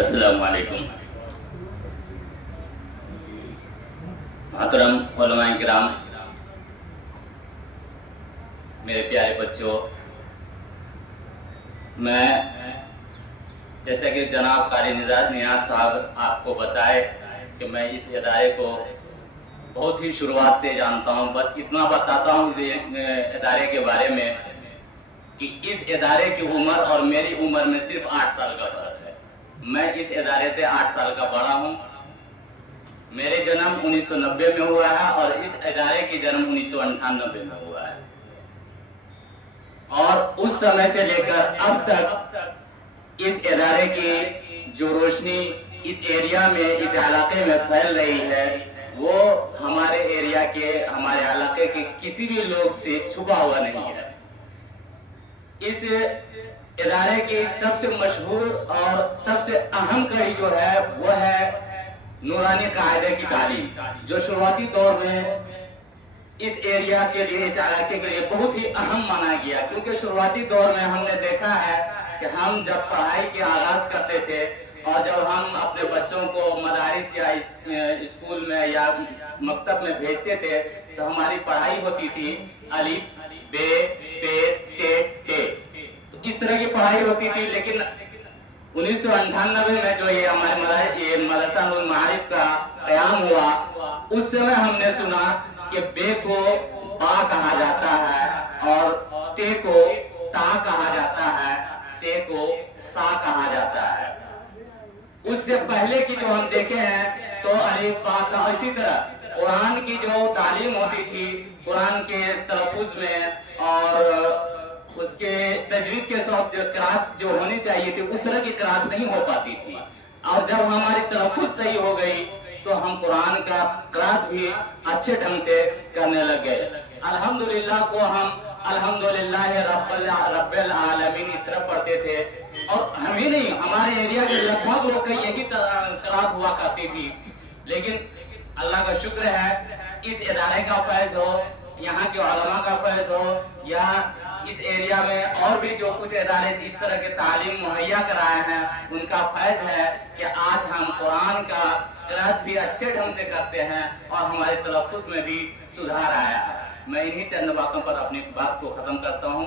السلام علیکم. محترم علماء کرام، میرے پیارے بچوں، میں جیسا کہ جناب قاری نیاز صاحب آپ کو بتائے کہ میں اس ادارے کو بہت ہی شروعات سے جانتا ہوں. بس اتنا بتاتا ہوں اس ادارے کے بارے میں کہ اس ادارے کی عمر اور میری عمر میں صرف 8 سال کا فرق ہے. میں اس ادارے سے 8 سال کا بڑا ہوں. میرے جنم 1990 میں ہوا ہے اور اس ادارے کی جنم 1998 میں ہوا ہے. اور اس سمے سے لے کر اب تک اس ادارے کی جو روشنی اس ایریا میں، اس علاقے میں پھیل رہی ہے، وہ ہمارے ایریا کے، ہمارے علاقے کے کسی بھی لوگ سے چھپا ہوا نہیں ہے. اس ادارے کی سب سے مشہور اور سب سے اہم کڑی جو ہے وہ ہے نورانی قاعدے کی تعلیم، جو شروعاتی دور میں اس ایریا کے لیے، اس علاقے کے لیے بہت ہی اہم مانا گیا. کیونکہ شروعاتی دور میں ہم نے دیکھا ہے کہ ہم جب پڑھائی کے آغاز کرتے تھے اور جب ہم اپنے بچوں کو مدارس یا اسکول میں یا مکتب میں بھیجتے تھے تو ہماری پڑھائی ہوتی تھی الف بے پے تے ٹے. تو اس طرح کی پڑھائی ہوتی تھی. لیکن 1998 میں جو یہ ہمارے مدرسہ نور المعارف کا قیام ہوا، اس سمے ہم نے سنا کہ بے کو با کہا جاتا ہے اور تے کو تا کہا جاتا ہے، سے کو سا کہا جاتا ہے. اس سے پہلے کی جو ہم دیکھے ہیں تو الف با تا. اسی طرح قرآن کی جو تعلیم ہوتی تھی، قرآن کے تلفظ میں اور اس کے تجوید کے ساتھ جو قرات جو ہونی چاہیے تھی، اس طرح کی قرات نہیں ہو پاتی تھی. اور جب ہماری تلفظ صحیح ہو گئی تو ہم قرآن کا قرات بھی اچھے ڈھنگ سے کرنے لگ گئے. الحمدللہ کو ہم الحمدللہ رب العالمین اس طرح پڑھتے تھے. اور ہم ہی نہیں، ہمارے ایریا کے لگ بھگ لوگ کا یہی قرات ہوا کرتی تھی. لیکن اللہ کا شکر ہے، اس ادارے کا فیض ہو، یہاں کے علماء کا فیض ہو، یا اس ایریا میں اور بھی جو کچھ ادارے اس طرح کے تعلیم مہیا کرائے ہیں، ان کا فیض ہے کہ آج ہم قرآن کا قرات بھی اچھے ڈھنگ سے کرتے ہیں اور ہمارے تلفظ میں بھی سدھار آیا ہے. میں انہی چند باتوں پر اپنی بات کو ختم کرتا ہوں.